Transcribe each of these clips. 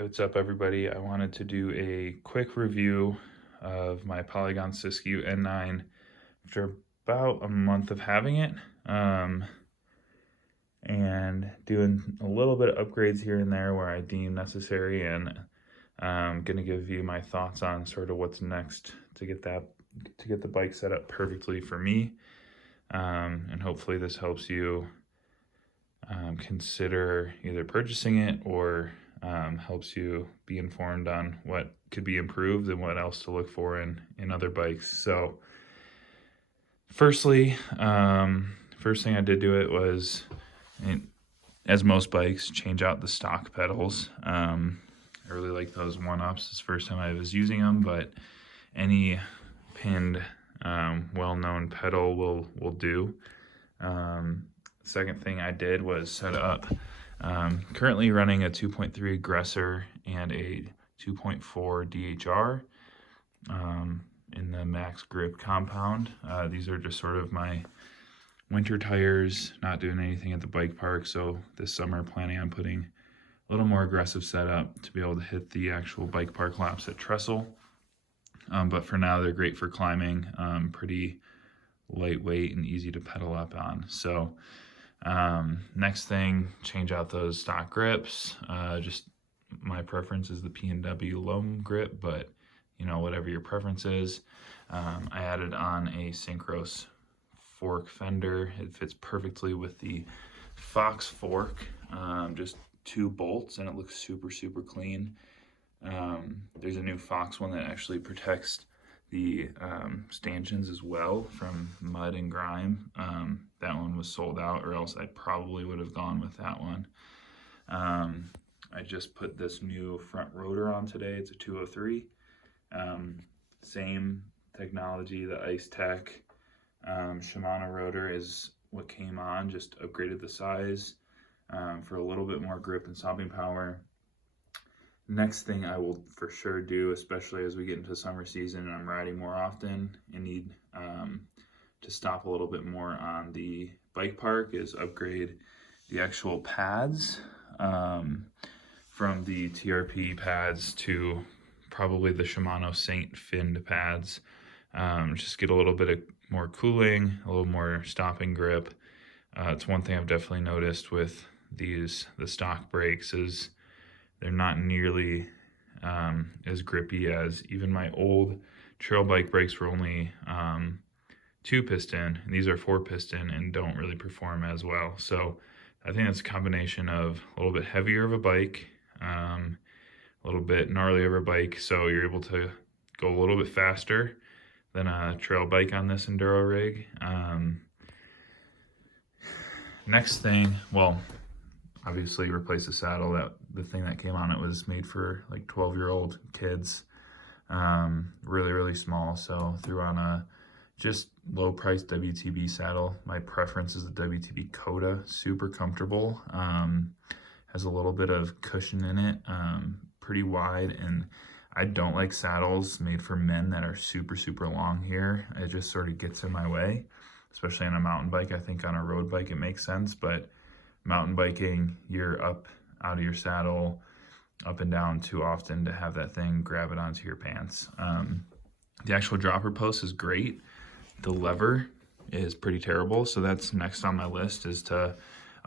Hey, what's up everybody? I wanted to do a quick review of my Polygon Siskui N9 after about a month of having it, and doing a little bit of upgrades here and there where I deem necessary, and I'm gonna give you my thoughts on sort of what's next to get the bike set up perfectly for me, and hopefully this helps you consider either purchasing it or helps you be informed on what could be improved and what else to look for in other bikes. So firstly, first thing I did do it was, as most bikes, change out the stock pedals. I really like those 1-ups. It's the first time I was using them, but any pinned, well-known pedal will do. Second thing I did was set up, currently running a 2.3 aggressor and a 2.4 DHR in the max grip compound. These are just sort of my winter tires, not doing anything at the bike park, so this summer planning on putting a little more aggressive setup to be able to hit the actual bike park laps at Trestle. But for now they're great for climbing, pretty lightweight and easy to pedal up on. So next thing, change out those stock grips. Just my preference is the P&W loam grip, but you know, whatever your preference is. I added on a Synchros fork fender. It fits perfectly with the Fox fork, just 2 bolts, and it looks super clean. There's a new Fox one that actually protects the stanchions as well from mud and grime. That one was sold out, or else I probably would have gone with that one. I just put this new front rotor on today. It's a 203. Same technology, the Ice Tech Shimano rotor is what came on, just upgraded the size for a little bit more grip and stopping power. Next thing I will for sure do, especially as we get into summer season and I'm riding more often and need to stop a little bit more on the bike park, is upgrade the actual pads from the TRP pads to probably the Shimano Saint finned pads. Just get a little bit of more cooling, a little more stopping grip. It's one thing I've definitely noticed with the stock brakes is they're not nearly as grippy as even my old trail bike brakes were only 2-piston, and these are 4-piston and don't really perform as well. So I think that's a combination of a little bit heavier of a bike, a little bit gnarlier of a bike, so you're able to go a little bit faster than a trail bike on this enduro rig. Next thing, well, obviously replace the saddle. That the thing that came on it was made for like 12-year-old kids, really small, so threw on a just low price WTB saddle. My preference is the WTB Coda, super comfortable, has a little bit of cushion in it, pretty wide, and I don't like saddles made for men that are super long here. It just sort of gets in my way, especially on a mountain bike. I think on a road bike it makes sense, but mountain biking, you're up out of your saddle, up and down too often to have that thing grab it onto your pants. The actual dropper post is great. The lever is pretty terrible, so that's next on my list, is to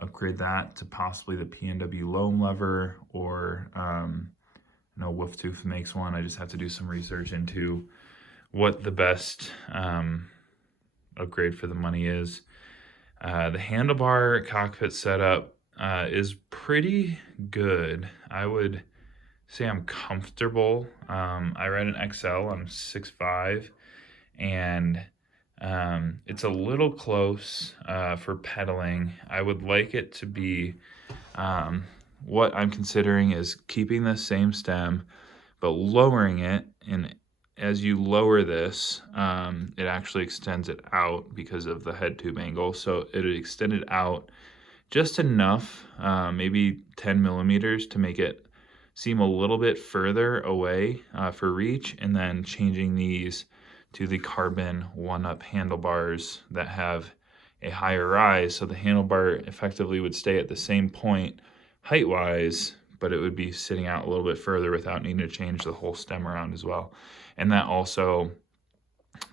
upgrade that to possibly the P&W loam lever, or no, Wolf Tooth makes one. I just have to do some research into what the best upgrade for the money is. The handlebar cockpit setup is pretty good. I would say I'm comfortable. I ride an XL, I'm 6'5", and it's a little close for pedaling. I would like it to be, what I'm considering is keeping the same stem, but lowering it, and as you lower this, it actually extends it out because of the head tube angle. So it would extend it out just enough, maybe 10 millimeters, to make it seem a little bit further away for reach, and then changing these to the carbon 1-up handlebars that have a higher rise, so the handlebar effectively would stay at the same point height-wise, but it would be sitting out a little bit further without needing to change the whole stem around as well. And that also,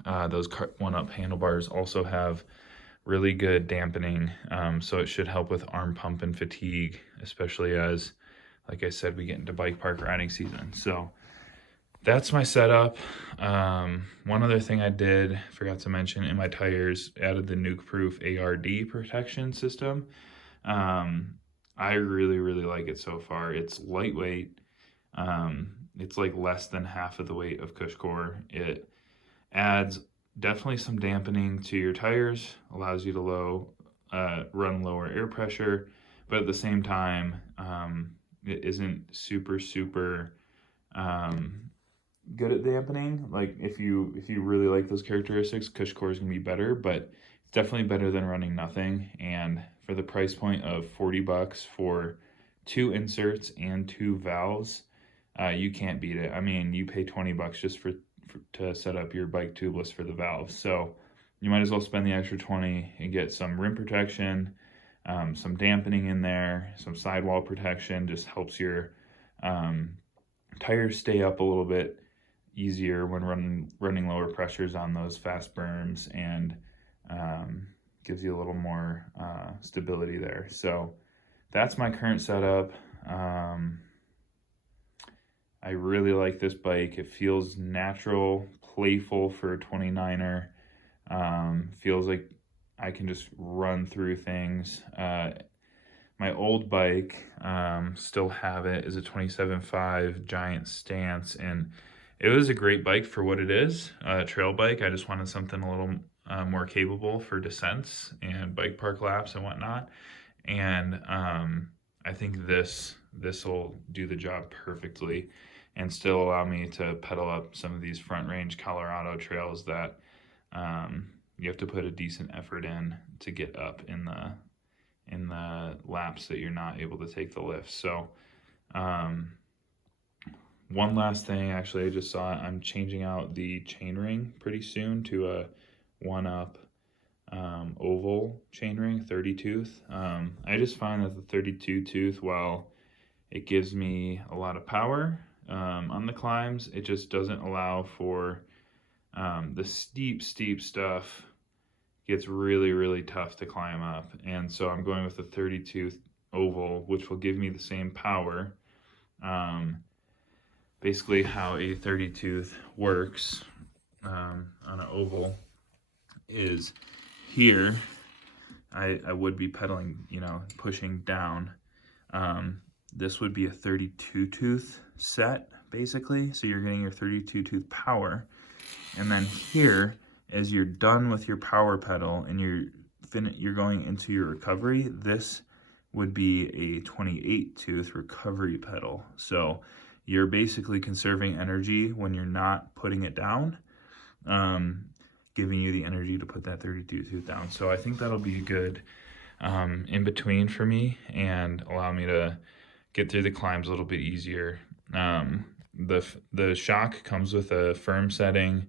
those one-up handlebars also have really good dampening, so it should help with arm pump and fatigue, especially as, like I said, we get into bike park riding season. So that's my setup. One other thing I did, forgot to mention, in my tires, added the nuke-proof ARD protection system. I really like it so far. It's lightweight. It's like less than half of the weight of Cushcore. It adds definitely some dampening to your tires, allows you to run lower air pressure, but at the same time, it isn't super good at dampening. Like if you really like those characteristics, Cushcore is gonna be better, but it's definitely better than running nothing. And for the price point of $40 for 2 inserts and 2 valves, you can't beat it. I mean, you pay $20 just to set up your bike tubeless for the valves, so you might as well spend the extra 20 and get some rim protection, some dampening in there, some sidewall protection. Just helps your tires stay up a little bit easier when running lower pressures on those fast berms, and gives you a little more stability there. So that's my current setup. I really like this bike. It feels natural, playful for a 29er. Feels like I can just run through things. My old bike, still have it, is a 27.5 Giant Stance, and it was a great bike for what it is, a trail bike. I just wanted something a little more capable for descents and bike park laps and whatnot. And I think this will do the job perfectly and still allow me to pedal up some of these front range Colorado trails that you have to put a decent effort in to get up in the laps that you're not able to take the lift. So one last thing, actually, I just saw it. I'm changing out the chainring pretty soon to a 1-up oval chainring, 30 tooth. I just find that the 32 tooth, while it gives me a lot of power on the climbs, it just doesn't allow for the steep stuff. Gets really tough to climb up, and so I'm going with the 30 tooth oval, which will give me the same power. Basically how a 30 tooth works on an oval is here I would be pedaling, pushing down. This would be a 32 tooth set, basically, so you're getting your 32 tooth power. And then here, as you're done with your power pedal and you're going into your recovery, this would be a 28 tooth recovery pedal. So you're basically conserving energy when you're not putting it down, giving you the energy to put that 32 tooth down. So I think that'll be good in between for me and allow me to get through the climbs a little bit easier. The shock comes with a firm setting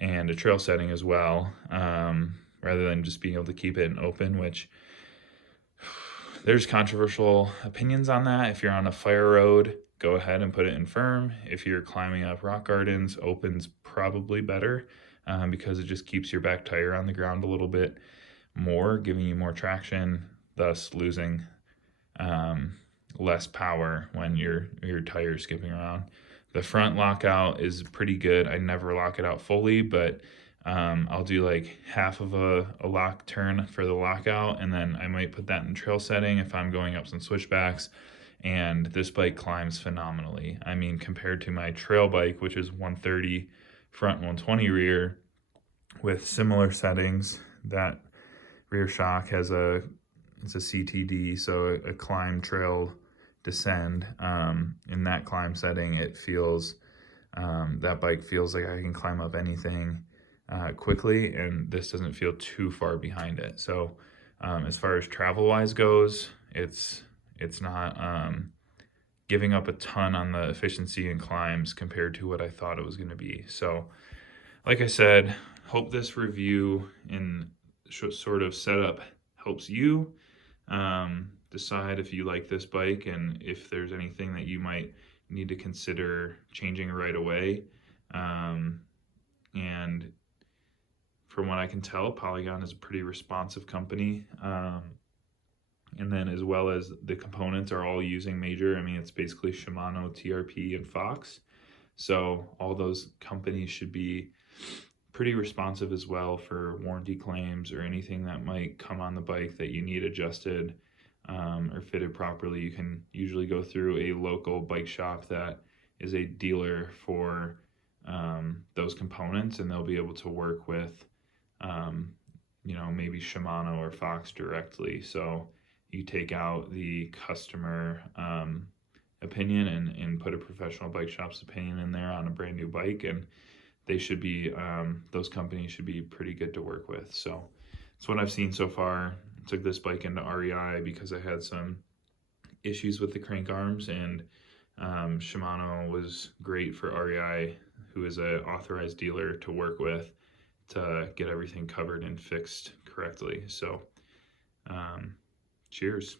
and a trail setting as well, rather than just being able to keep it in open, which there's controversial opinions on that. If you're on a fire road, go ahead and put it in firm. If you're climbing up rock gardens, open's probably better, because it just keeps your back tire on the ground a little bit more, giving you more traction, thus losing less power when your tire's skipping around. The front lockout is pretty good. I never lock it out fully, but I'll do like half of a lock turn for the lockout, and then I might put that in trail setting if I'm going up some switchbacks. And this bike climbs phenomenally. I mean, compared to my trail bike, which is 130 front, 120 rear, with similar settings, that rear shock it's a CTD, so a climb, trail, descend. In that climb setting, it feels, that bike feels like I can climb up anything quickly, and this doesn't feel too far behind it. So as far as travel wise goes, it's not giving up a ton on the efficiency and climbs compared to what I thought it was going to be. So like I said, hope this review and sort of setup helps you. decide if you like this bike and if there's anything that you might need to consider changing right away. And from what I can tell, Polygon is a pretty responsive company. And then as well as the components are all using major, I mean, it's basically Shimano, TRP, and Fox. So all those companies should be pretty responsive as well for warranty claims or anything that might come on the bike that you need adjusted or fitted properly. You can usually go through a local bike shop that is a dealer for those components, and they'll be able to work with maybe Shimano or Fox directly. So you take out the customer opinion and put a professional bike shop's opinion in there on a brand new bike, and they should be, those companies should be pretty good to work with. So that's what I've seen so far. I took this bike into REI because I had some issues with the crank arms, and Shimano was great for REI, who is an authorized dealer to work with to get everything covered and fixed correctly. So cheers.